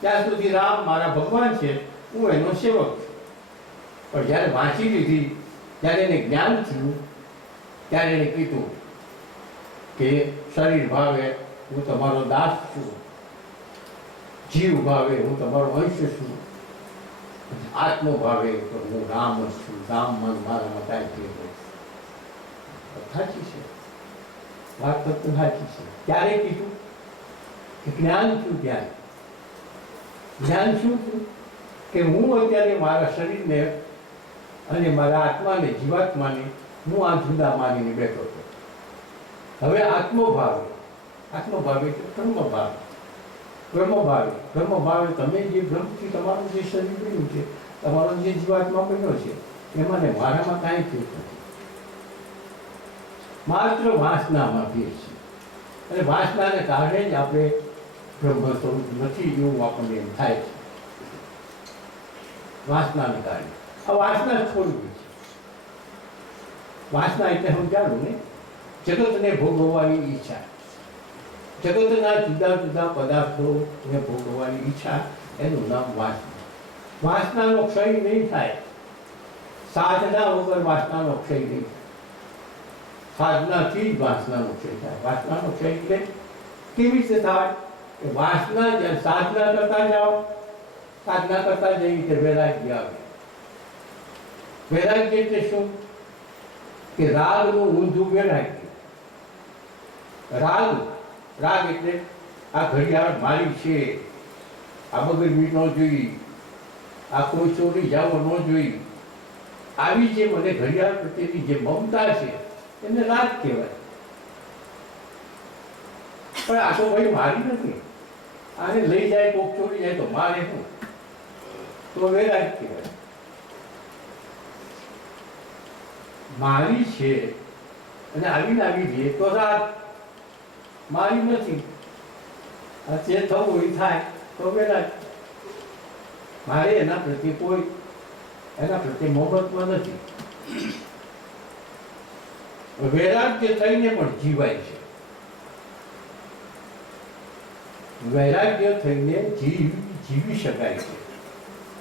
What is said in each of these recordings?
ત્યાં સુધી રામ મારા ભગવાન છે, હું એનો સેવક છું. પણ જ્યારે વાંચી લીધી, જ્યારે એને જ્ઞાન થયું, ત્યારે એને કીધું કે શરીર ભાવે હું તમારો દાસ છું, જીવ ભાવે હું તમારો અંશ છું, આત્મ ભાવે તો હું રામ જ છું, રામ મન મારામાં કાંઈ ફેર નથી. સાચી છે વાત, તો સાચી છે. ક્યારે કીધું કે જ્ઞાન થયું ત્યારે. જ્ઞાન શું થયું કે હું અત્યારે મારા શરીરને અને મારા આત્માને, જીવાત્માને હું આ જુદા માનીને બેઠો હતો. હવે આત્મભાવે, આત્મભાવે એટલે કર્મભાવે, કર્મભાવે, કર્મભાવે તમે જે બ્રહ્મથી તમારું જે શરીર બન્યું છે, તમારો જે જીવાત્મા બન્યો છે, એમાં ને મારામાં કાંઈ ફેર નથી. માત્ર વાસનામાં ફેર છે. અને વાસનાને કારણે જ આપણે બ્રહ્મ સ્વરૂપ નથી એવું આપણને એમ થાય છે. વાસનાને કારણે આ વાસના છોડવી છે. વાસના એટલે સમજાવું ને, જગતને ભોગવવાની ઈચ્છા, જગતના જુદા જુદા પદાર્થોને ભોગવવાની ઈચ્છા, એનું નામ વાસના. વાસનાનો ક્ષય નહીં થાય, સાધના વગર વાસનાનો ક્ષય નહીં થાય. સાધનાથી જ વાસનાનો ક્ષય થાય. વાસનાનો ક્ષય એટલે કેવી રીતે થાય કે વાસના જ્યારે સાધના કરતા જાઓ, સાધના કરતા જઈ રીતે વૈરાગ્ય આવે. વૈરાગ્ય એટલે શું કે રાગનું ઊંધું વૈરાગ્ય. રાગ, રાગ એટલે આ ઘડિયાળ મારી છે, આ બગડવી ન જોઈ, આ કોઈ ચોરી જાવો ન જોઈ, આવી જે મને ઘડિયાળ પ્રત્યેની જે મમતા છે એને રાગ કહેવાય. પણ આ તો ભાઈ મારી નથી, આને લઈ જાય, કોક ચોરી જાય તો મારે શું, તો વૈરાગ કહેવાય. મારી છે અને આવીને આવી જઈએ તો રાગ. મારી નથી, આ જે થવું એ થાય તો વૈરાગ. મારે એના પ્રત્યે કોઈ, એના પ્રત્યે મોહબતમાં નથી. વૈરાગ્ય થઈને પણ જીવાય છે. વૈરાગ્ય થઈને જીવી શકાય છે.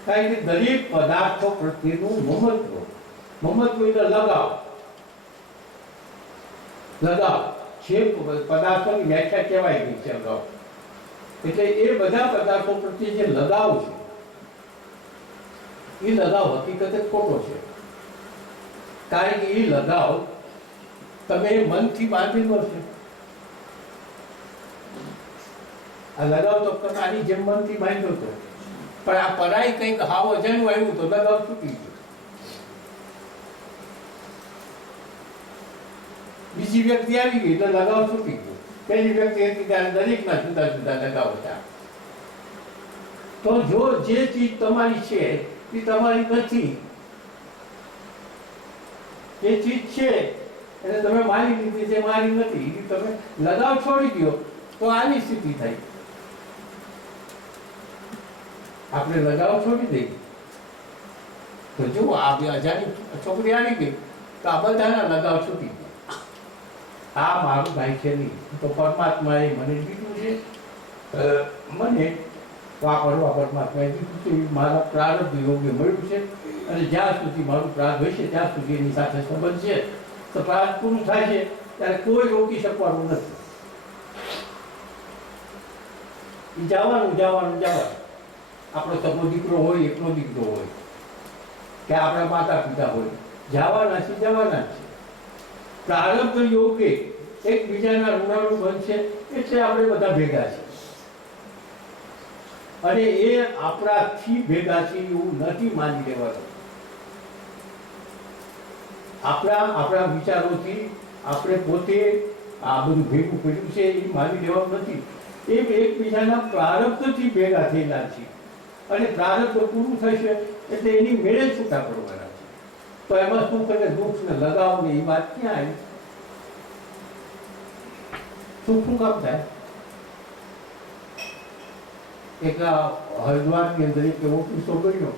કારણ કે દરેક પદાર્થો પ્રત્યેનું મમત્વ, મમત્વ એટલે લગાવ, લગાવ છે. પદાર્થોની વ્યાખ્યા કહેવાય ગઈ છે અગાઉ. એટલે એ બધા પદાર્થો પ્રત્યે જે લગાવ છે, એ લગાવ હકીકતે ખોટો છે. કારણ કે એ લગાવ તમે મનથી બાંધેલો છે. આ લગાવ તો તમે આની જેમ મનથી બાંધ્યો હતો, પણ આ પરાઈ કંઈક હાવ અજાણ્યું આવ્યું તો લગાવ છૂટી ગયો. બીજી વ્યક્તિ આવી ગઈ તો લગાવ છૂટી ગયો. પહેલી વ્યક્તિ હતી ત્યારે દરેકના જુદા જુદા લગાવ હતા. તો જો જે ચીજ તમારી છે એ તમારી નથી, જે ચીજ છે એને તમે માની લીધી છે, મારી નથી, તમે લગાવ છોડી દો તો આની સ્થિતિ થાય. આપણે લગાવ છોડી દઈએ તો જો આ અજાણી છોકરી આવી ગઈ તો આ બધાના લગાવ છૂટી ગયા. આ મારું ભાઈ છે નહીં, તો પરમાત્માએ મને દીધું છે, મને વાપરવા પરમાત્માએ દીધું છે, મારા પ્રારબ્ધ યોગ્ય મળ્યું છે. અને જ્યાં સુધી મારું પ્રારબ્ધ હોય છે ત્યાં સુધી એની સાથે સંબંધ છે. તો પ્રારબ્ધ પૂરું થાય છે ત્યારે કોઈ રોકી શકવાનું નથી. જવાનું જવાનું જવાનું. આપણો સગો દીકરો હોય, એકલો દીકરો હોય, કે આપણા માતા પિતા હોય, જવાના છે, જવાના છે. પ્રારબ્ધ યોગે એકબીજાના ઋણાણુ બનશે એટલે આપણે બધા ભેગા છે. અને એ આપણાથી ભેગા છે એવું નથી માની લેવાનું. આપણા વિચારોથી આપણે પોતે આ બધું ભેગું કર્યું છે એ માની લેવાનું નથી. એ એકબીજાના પ્રારબ્ધથી ભેગા થયેલા છે. અને પ્રારબ્ધ પૂરું થશે એટલે એની મેળે છૂટા પડવાના છે. તો એમાં સુખ અને દુઃખ ને લગાવ ને એ વાત ક્યાં આવી? સુખ શું કામ થાય? એક હરિદ્વારની અંદર એક એવો કિસ્સો બન્યો.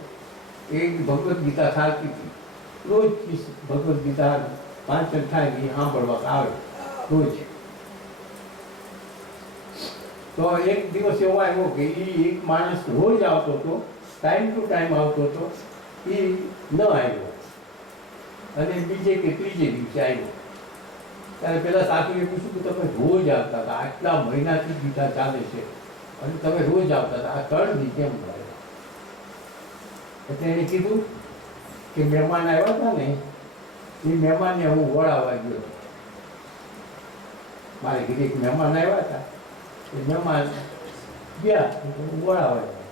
એક ભગવદ્ ગીતા ચાલતી હતી. રોજ ભગવદ્ ગીતા વાંચન થાય એ સાંભળવા આવે રોજ. તો એક દિવસ એવો આવ્યો કે એ એક માણસ રોજ આવતો હતો, ટાઈમ ટુ ટાઈમ આવતો હતો, એ ન આવ્યો અને બીજે કે ત્રીજે દિવસે આવ્યો. ત્યારે પેલા સાધુએ પૂછ્યું કે તમે રોજ આવતા હતા, આટલા મહિનાથી ગીતા ચાલે છે અને તમે રોજ આવતા હતા, આ 3 દી કેમ આવ્યા? એટલે એને કીધું કે મહેમાન આવ્યા હતા ને, એ મહેમાનને હું વળાવવા ગયો હતો. મારે ઘરે એક મહેમાન આવ્યા હતા, એ મહેમાન ગયા હું વળાવવા ગયો.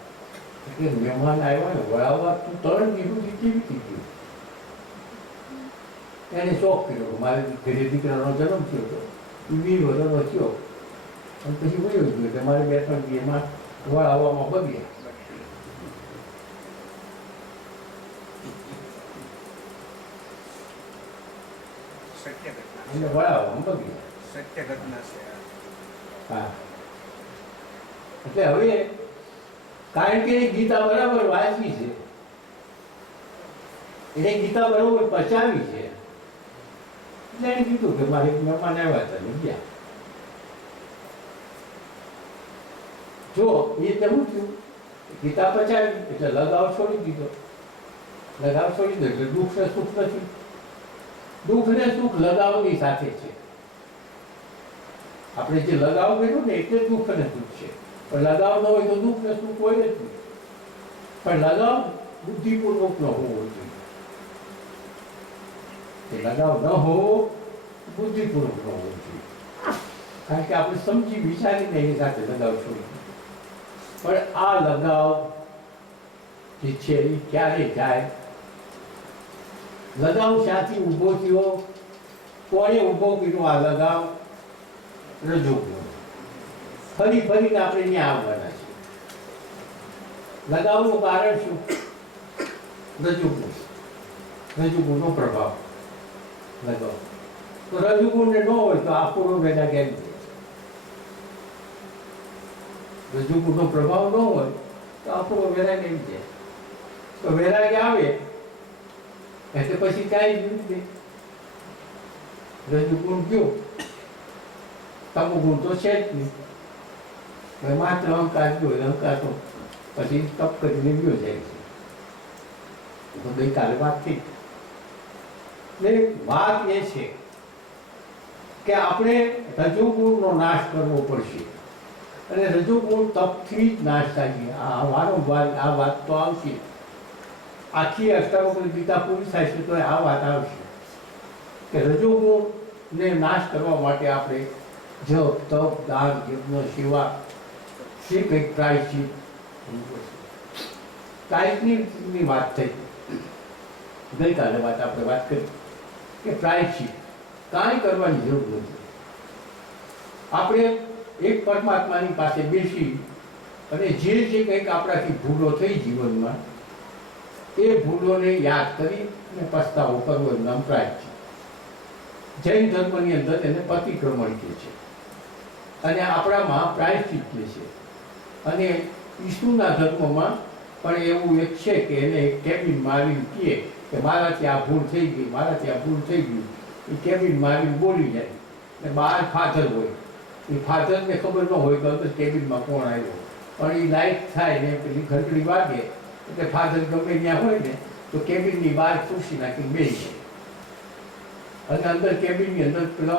એટલે મહેમાન આવ્યા ને વળાવવા તું 3 દિવસ કેવી ગયું? એને શોખ કર્યો. મારે ઘરે દીકરાનો જન્મ થયો હતો, એ 20 વર્ષનો થયો અને પછી વયો ગયો. એટલે મારે 2-3 દિવસમાં વળાવવામાં બગ્યા. એટલે વળાવવામાં બગ્યા. સત્ય ઘટના છે. હા, એટલે હવે કારણ કે એ ગીતા બરાબર વાંચી છે, એને ગીતા બરાબર પચાવી છે, એટલે એને કીધું કે મારે એક મહેમાન આવ્યા હતા ને ગયા. જો એ તેવું થયું, ગીતા પચાવી એટલે લગાવ છોડી દીધો. લગાવ છોડી દો એટલે દુઃખ ને સુખ નથી. દુઃખ ને સુખ લગાવની સાથે છે. આપણે જે લગાવ કર્યો ને એટલે દુઃખ અને સુખ છે. પણ લગાવ ન હોય તો દુઃખ ને સુખ હોય નથી. પણ લગાવ બુદ્ધિપૂર્વક ન હોવો જોઈએ. લગાવ ન હોવો બુદ્ધિપૂર્વક ન હોવો જોઈએ. કારણ કે આપણે સમજી વિચારીને એની સાથે લગાવ છોડી. પણ આ લગાવ જે છે એ ક્યારે જાય? લગાવ ક્યાંથી ઊભો થયો? કોણે ઊભો કર્યો આ લગાવ? રજોગુણ. ફરી ફરીને આપણે ત્યાં આવવાના છે. લગાવનું કારણ શું? રજોગુણ. રજોગુણનો પ્રભાવ. લગાવ તો રજોગુણ ન હોય તો આ પૂર્વ વેદા કેમ છે? રજોગુણનો પ્રભાવ ન હોય તો આ પૂર્વ વેદા કેમ છે? તો વૈરાગ આવે એટલે પછી કાંઈ જ નથી. રજોગુણ કયો? તમોગુણ તો છે જ નહીં. માત્ર અહંકાર ગયો, અહંકાર તો પછી તપ કરીને ગયો જાય છે. તો ગઈકાલે વાત થઈ. એટલે વાત એ છે કે આપણે રજોગુણનો નાશ કરવો પડશે અને રજોગુણ તપથી જ નાશ થાય. આ વારંવાર આ વાત તો આવશે. આખી અષ્ટાવક્ર ગીતા પૂરી થાય છે તો આ વાત આવશે કે રજોગુણને નાશ કરવા માટે આપણે જપ, તપ, દાન, યજ્ઞ, સેવા જે કંઈક પ્રાયશ્ચિત. પ્રાયશ્ચિતની વાત થઈ. ગઈકાલે આપણે વાત કરી કે પ્રાયશ્ચિત કાંઈ કરવાની જરૂર નથી. આપણે એક પરમાત્માની પાસે બેસી અને જે કંઈક આપણાથી ભૂલો થઈ જીવનમાં એ ભૂલોને યાદ કરી અને પસ્તાવો કરવો એનું નામ પ્રાયશ્ચિત. જૈન ધર્મની અંદર એને પ્રતિક્રમણ કહે છે અને આપણામાં પ્રાયશ્ચિત કહે છે. અને ઈસુના ધર્મમાં પણ એવું એક છે કે એને કેબિનમાં આવીને કહે કે મારાથી આ ભૂલ થઈ ગઈ, મારાથી આ ભૂલ થઈ ગઈ. એ કેબિનમાં આવીને બોલી જાય ને બહાર ફાધર હોય. એ ફાધરને ખબર ન હોય કે અંદર કેબિનમાં કોણ આવ્યો, પણ એ લાઇટ થાય ને પેલી ઘંટડી વાગે એટલે ફાધર ગમે ત્યાં હોય ને તો કેબિનની બહાર ખુરશી નાખીને બેસી જાય અને અંદર કેબિનની અંદર પેલો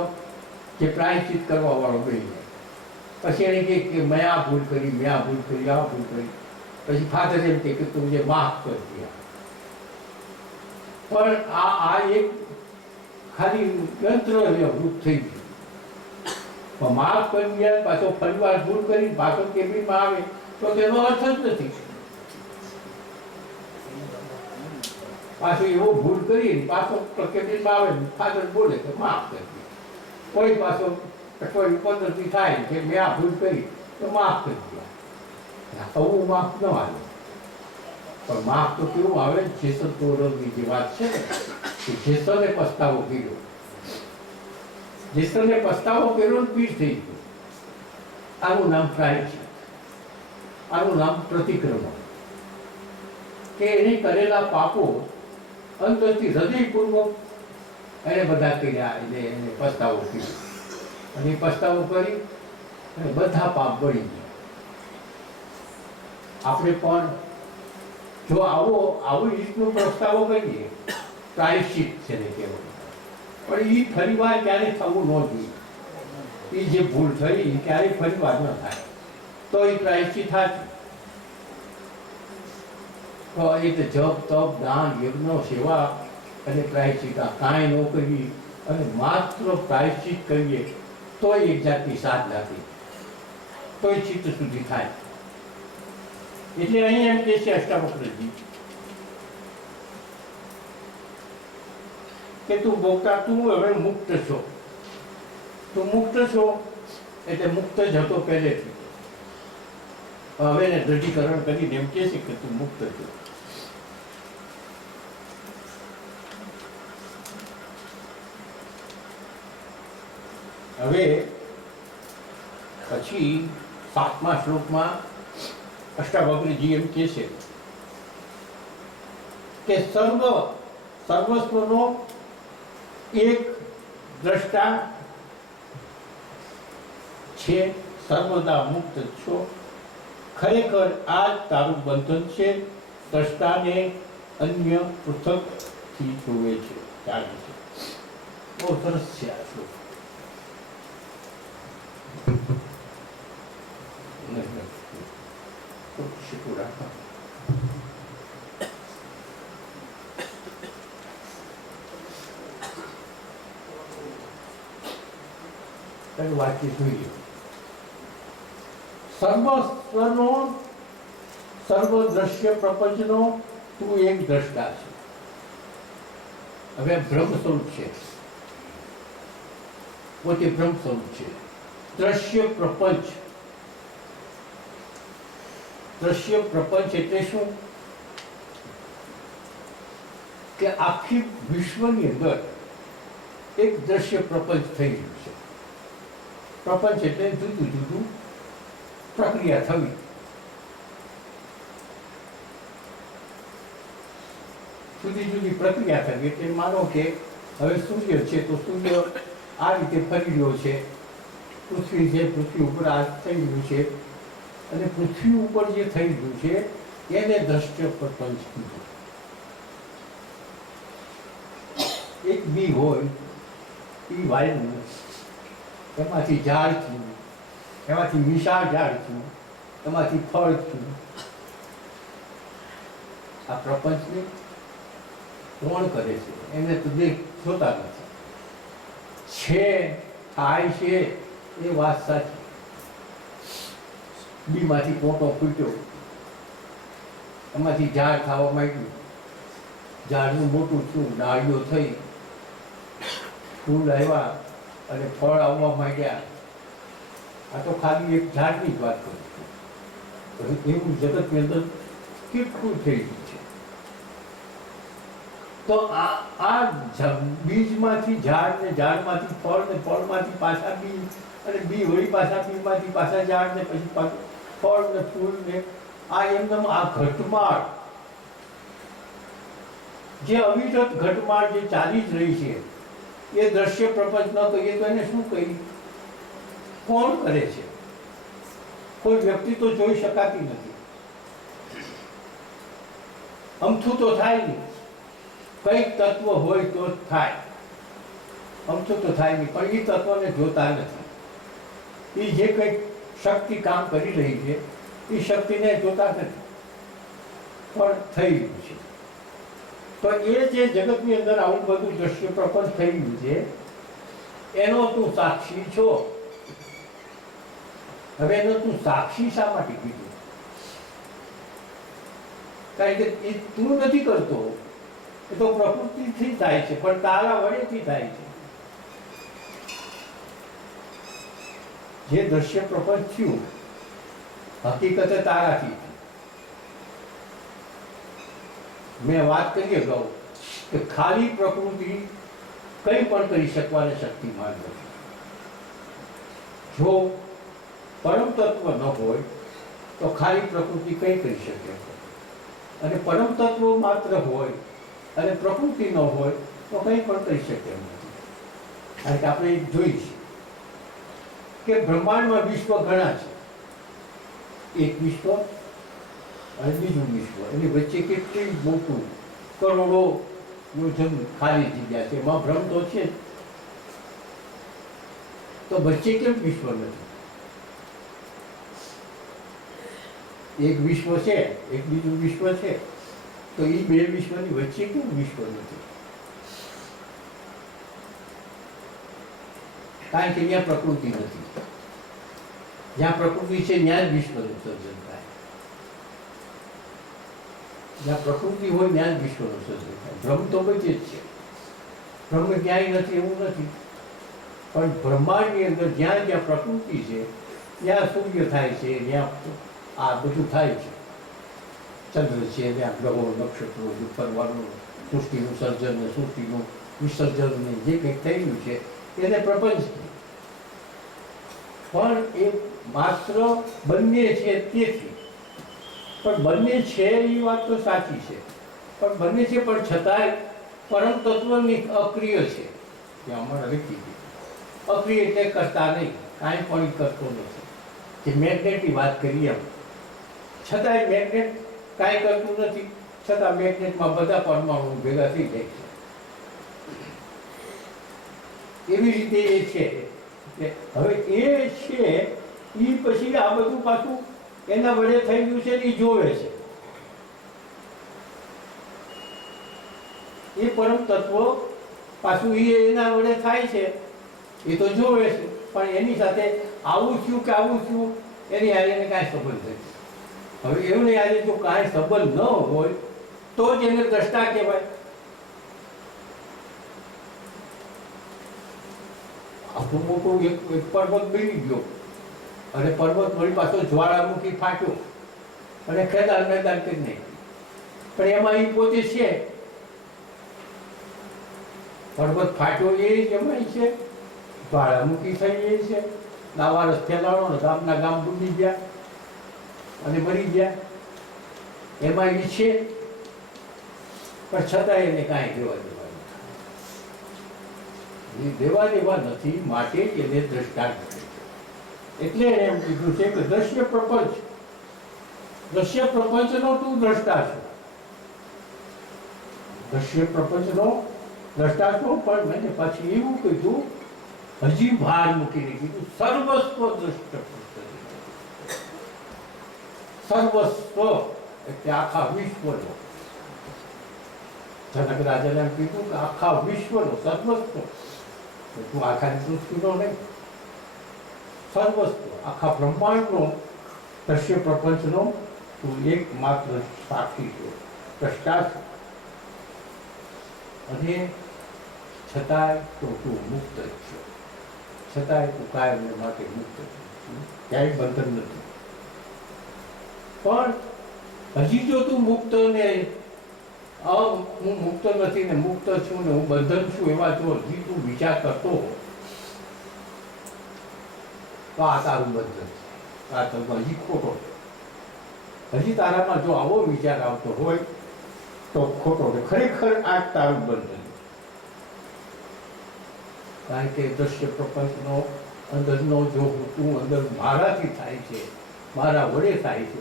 જે પ્રાયશ્ચિત કરવા વાળો બેસી જાય. પછી એને કહે કે મેં આ ભૂલ કરી, મેં આ ભૂલ કરી, આ ભૂલ કરી. પછી ફાધર એમ કહે કે તું જે માફ કરી દે. પણ આ એક ખાલી યંત્ર રૂપ થઈ ગયું. પણ માફ કરી દે પાછો ફરીવાર ભૂલ કરી પાછો કેબિનમાં આવે તો તેનો અર્થ જ નથી. પાછો એવો ભૂલ કરી પાછો કેબિનમાં આવે ફાધર બોલે કે માફ કરી દે. કોઈ પાછો અઠવાડિયું 15 દી થાય કે મેં આ ભૂલ કરી તો માફ કરી દે. આવું માફ ન આવે. પણ માફ તો કેવું આવે? જેસર તોરણની જે વાત છે ને કે જેસરને પસ્તાવો કર્યો, જેસરને પસ્તાવો કર્યો ને પીઠ થઈ ગયો. આનું નામ પ્રાયશ્ચિત. આનું નામ પ્રતિક્રમણ. કે એને કરેલા પાપો અંતરથી હૃદયપૂર્વક એને બધા કર્યા એટલે એને પસ્તાવો કર્યો અને પસ્તાવો કરી અને બધા પાપ બળી ગયા. આપણે પણ જો આવી રીતનો પ્રસ્તાવો કરીએ, પ્રાયશ્ચિત છે ને કહેવાય, પણ એ ફરીવાર ક્યારેય થવું ન જોઈએ. એ જે ભૂલ થઈ એ ક્યારેય ફરીવાર ન થાય, તો એ પ્રાયશ્ચિત થાય. તો એ તો જપ તપ દાન યજ્ઞ સેવા અને પ્રાયશ્ચિત કાંઈ ન કરીએ અને માત્ર પ્રાયશ્ચિત કરીએ તો એક જાતની સાધના થઈ, તો એ ચિત્ત સુધી થાય. એટલે અહીં એમ કહે છે અષ્ટાવક્રજી કે તું ભોગતા, તું હવે મુક્ત છો. તું મુક્ત છો એટલે મુક્ત જ હતો પહેલેથી. હવે એને દ્રઢીકરણ કરીને એમ કહે છે કે તું મુક્ત છો. હવે પછી 7મા શ્લોકમાં અષ્ટાવક્રજી એમ કહે છે કે સર્વસ્વનો એક દ્રષ્ટા છે, સર્વદા મુક્ત છો. ખરેખર આ જ તારું બંધન છે. દ્રષ્ટાને અન્ય પૃથકથી જોવે છે, ચાલે છે. બહુ સરસ છે આ શ્લોક. વાક્ય જોઈએ. સર્વસ્વનો સર્વ દ્રશ્ય પ્રપંચનો તું એક દ્રષ્ટા છે. હવે બ્રહ્મ સ્વરૂપ છે, પોતે બ્રહ્મ સ્વરૂપ છે. દ્રશ્ય પ્રપંચ, દ્રશ્ય પ્રપંચ એટલે શું? કે આખી વિશ્વની અંદર એક દ્રશ્ય પ્રપંચ થઈ રહ્યું છે. પ્રપંચ એટલે જુદું જુદું પ્રક્રિયા થવી. જુદી જુદી પ્રક્રિયા થવી એટલે માનો કે હવે સૂર્ય છે તો સૂર્ય આ રીતે ફરી રહ્યો છે, પૃથ્વી છે, પૃથ્વી ઉપર આ થઈ રહ્યું છે, અને પૃથ્વી ઉપર જે થઈ રહ્યું છે એને દ્રશ્ય પ્રપંચ કીધું. એક બી હોય એ વાયુ, એમાંથી ઝાડ થયું, એમાંથી વિશાળ ઝાડ થયું, એમાંથી ફળ થયું. આ પ્રપંચને કોણ કરે છે? એને તો જોતા નથી. છે, થાય છે એ વાત સાચી. બીમાંથી પોટો ફૂટ્યો, એમાંથી ઝાડ થવા માંડ્યું, ઝાડનું મોટું થયું, ડાળીઓ થઈ, ફૂલ આવ્યા અને ફળ આવવા માંડ્યા. આ તો ખાલી એક ઝાડની જ વાત કરું છું. એવું જગતની અંદર કેટલું થઈ ગયું છે. તો આ બીજમાંથી ઝાડ ને ઝાડમાંથી ફળ ને ફળમાંથી પાછા બીજ અને બી વળી પાછા બીજમાંથી પાછા ઝાડ ને પછી પાછું ફળ ને ફૂલ ને આ એમનેમ આ ઘટમાળ, જે અવિરત ઘટમાળ જે ચાલી જ રહી છે એ દ્રશ્ય પ્રપંચ ન કહીએ તો એને શું કહી? કોણ કરે છે? કોઈ વ્યક્તિ તો જોઈ શકાતી નથી. અમથું તો થાય નહીં, કઈક તત્વ હોય તો જ થાય. અમથું તો થાય નહીં, પણ એ તત્વને જોતા નથી. એ જે કંઈક શક્તિ કામ કરી રહી છે એ શક્તિને જોતા નથી, પણ થઈ રહ્યું છે. તો એ જે જગતની અંદર આવું બધું દ્રશ્ય પ્રપંચ થઈ ગયું છે એનો તું સાક્ષી છો. હવે એનો તું સાક્ષી શા માટે કીધું? કારણ કે એ તું નથી કરતો, એ તો પ્રકૃતિથી થાય છે, પણ તારા વડેથી થાય છે. જે દ્રશ્ય પ્રપંચ થયું હકીકતે તારાથી. મેં વાત કરી અગાઉ કે ખાલી પ્રકૃતિ કંઈ પણ કરી શકવાની શક્તિમાન નથી. જો પરમ તત્વ ન હોય તો ખાલી પ્રકૃતિ કંઈ કરી શકે, અને પરમ તત્વ માત્ર હોય અને પ્રકૃતિ ન હોય તો કંઈ પણ કરી શકે નથી. કારણ કે આપણે જોઈ છે કે બ્રહ્માંડમાં વિશ્વ ઘણા છે. એક વિશ્વ અને બીજું વિશ્વ, એની વચ્ચે કેટલી મોટું કરોડો યોજન ખાલી જગ્યા છે, એમાં ભ્રમ તો છે જ. તો વચ્ચે કેમ વિશ્વ નથી? એક વિશ્વ છે, એક બીજું વિશ્વ છે, તો એ બે વિશ્વની વચ્ચે કેમ વિશ્વ નથી? કારણ કે ત્યાં પ્રકૃતિ નથી. જ્યાં પ્રકૃતિ છે ત્યાં જ વિશ્વનું સર્જન થાય. જ્યાં પ્રકૃતિ હોય ત્યાં જ વિશ્વનું સર્જન થાય. ભ્રમ તો બધે જ છે, ભ્રમ ક્યાંય નથી એવું નથી, પણ બ્રહ્માંડની અંદર જ્યાં જ્યાં પ્રકૃતિ છે ત્યાં સૂર્ય થાય છે, ત્યાં આ બધું થાય છે, ચંદ્ર છે, ત્યાં ગ્રહો નક્ષત્રો ફરવાનું, સૃષ્ટિનું સર્જન ને સૃષ્ટિનું વિસર્જન ને જે કંઈક થયેલું છે એને પ્રપંચ કહે. પણ એ માત્ર બંને છે તેથી, પણ બંને છે એ વાત તો સાચી છે, પણ બંને છે પણ છતાંય પરમ તત્વની અક્રિય છે. એ અમારે લખી દીધું અક્રિય એટલે કરતા નહીં, કાંઈ પણ કરતો નથી. જે મેગ્નેટની વાત કરીએ એમ, છતાંય મેગ્નેટ કાંઈ કરતું નથી, છતાં મેગ્નેટમાં બધા પરમાણુ ભેગા થઈ જાય છે. એવી રીતે એ છે. હવે એ છે એ પછી આ બધું પાછું એના વડે થઈ ગયું છે એ જોવે છે. એ પરમ તત્વ પાછું એના વડે થાય છે એ તો જોવે છે, પણ એની સાથે આવું થયું કે આવું થયું એની હારે કાંઈ સંબંધ નથી. હવે એવું નહીં, આજે જો કાંઈ સંબંધ ન હોય તો જ એને દ્રષ્ટા કહેવાય. આટલું મોટું એક પર્વત બની ગયો અને પર્વત વળી પાછો જ્વાળામુખી ફાટ્યો અને ખેદાન મેદાન કરી નાખ્યું, પણ એમાં એ પોતે છે. પર્વત ફાટ્યો એ જમાય છે, જ્વાળામુખી થઈ એ છે, લાવારસ ફેલાણો ને ગામના ગામ ડૂબી ગયા અને મરી ગયા, એમાં એ છે, પણ છતાં એને કાંઈ દેવા દેવા નથી, માટે જ એને દ્રષ્ટાંત કરે છે. એટલે એમ કીધું છે કે દ્રશ્ય પ્રપંચનો તું દ્રષ્ટા છો, દ્રશ્ય પ્રપંચનો દ્રષ્ટા છો. પણ મેં પછી એવું કીધું, હજી ભાર મૂકીને કીધું સર્વસ્વ દ્રષ્ટ, સર્વસ્વ એટલે આખા વિશ્વનો. જનક રાજાને એમ કીધું કે આખા વિશ્વનો સર્વસ્વ, તું આખા સૃષ્ટિનો નહીં, સર્વસ્વ આખા બ્રહ્માંડનો, દ્રશ્ય પ્રપંચનો તું એકમાત્ર સાક્ષી છો, દ્રષ્ટા છો. અને છતાંય તો તું મુક્ત જ છો, છતાંય તું કાયમને માટે મુક્ત છે, ક્યાંય બંધન નથી. પણ હજી જો તું મુક્ત ને હું મુક્ત નથી ને મુક્ત છું ને હું બંધન છું એવા જો હજી તું વિચાર કરતો તો આ તારું બંધન છે, આ તો હજી ખોટો છે. હજી તારામાં જો આવો વિચાર આવતો હોય તો ખોટો છે, ખરેખર આ તારું બંધન. કારણ કે દ્રશ્ય પ્રપંચનો અંદરનો જો તું અંદર મારાથી થાય છે, મારા વડે થાય છે,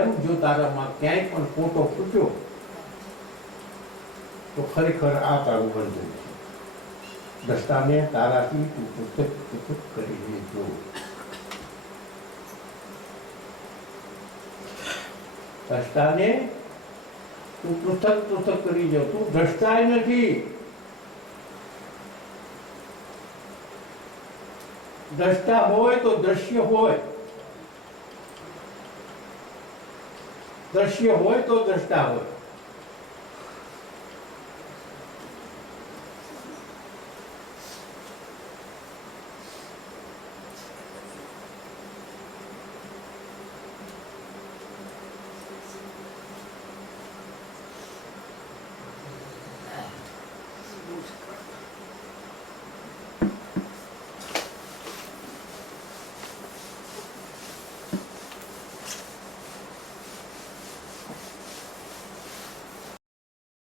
એમ જો તારામાં ક્યાંય પણ ખોટો ફૂટ્યો તો ખરેખર આ તારું બંધન છે. દ્રષ્ટાને તારાથી તું પૃથક કરીને જો. દ્રષ્ટાને તું પૃથક કરી જાવ, તું દ્રષ્ટાય નથી. દ્રષ્ટા હોય તો દ્રશ્ય હોય, દ્રશ્ય હોય તો દ્રષ્ટા હોય.